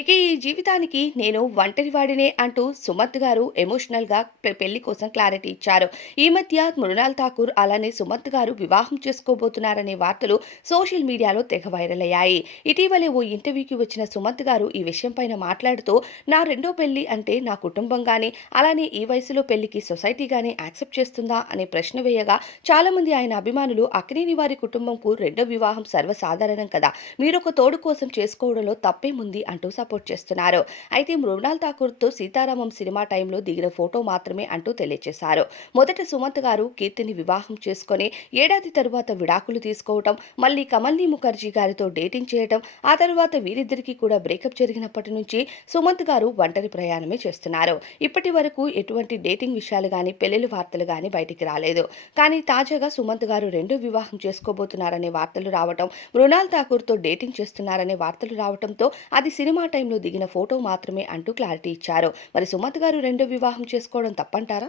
ఇక ఈ జీవితానికి నేను ఒంటరివాడినే అంటూ సుమంత్ గారు ఎమోషనల్‌గా పెళ్లి కోసం క్లారిటీ ఇచ్చారు. ఈ మధ్య మృణాల్ ఠాకూర్ అలానే సుమంత్ గారు వివాహం చేసుకోబోతున్నారనే వార్తలు సోషల్ మీడియాలో తెగ వైరల్ అయ్యాయి. ఇటీవలే ఓ ఇంటర్వ్యూకి వచ్చిన సుమంత్ గారు ఈ విషయం పైన మాట్లాడుతూ, నా రెండో పెళ్లి అంటే నా కుటుంబం గాని, అలానే ఈ వయసులో పెళ్లికి సొసైటీ గాని యాక్సెప్ట్ చేస్తుందా అనే ప్రశ్న వేయగా, చాలామంది ఆయన అభిమానులు అక్కినేని వారి కుటుంబంకు రెండో వివాహం సర్వసాధారణం కదా, మీరొక తోడు కోసం చేసుకోవడంలో తప్పేముంది అంటూ సపోర్ట్ చేస్తున్నారు. అయితే మృణాల్ ఠాకూర్‌తో సీతారామం సినిమా టైంలో దిగిన ఫోటో మాత్రమే అంటూ తెలియజేశారు. మొదట సుమంత్ గారు కీర్తిని వివాహం చేసుకొని ఏడాది తరువాత విడాకులు తీసుకోవటం, మళ్ళీ కమల్ని ముఖర్జీ గారితో డేటింగ్ చేయటం, ఆ తరువాత వీరిద్దరికీ కూడా బ్రేకప్ జరిగినప్పటి నుంచి సుమంత్ గారు ఒంటరి ప్రయాణమే చేస్తున్నారు. ఇప్పటి వరకు ఎటువంటి డేటింగ్ విషయాలు గాని, పెళ్లిళ్ల వార్తలు గాని బయటికి రాలేదు. కానీ తాజాగా సుమంత్ గారు రెండో వివాహం చేసుకోబోతున్నారనే వార్తలు రావటం, మృణాల్ ఠాకూర్‌తో డేటింగ్ చేస్తున్నారనే వార్తలు రావటంతో అది సినిమా టైంలో దిగిన ఫోటో మాత్రమే అంటూ క్లారిటీ ఇచ్చారు. మరి సుమంత్ గారు రెండో వివాహం చేసుకోవడం తప్పంటారా?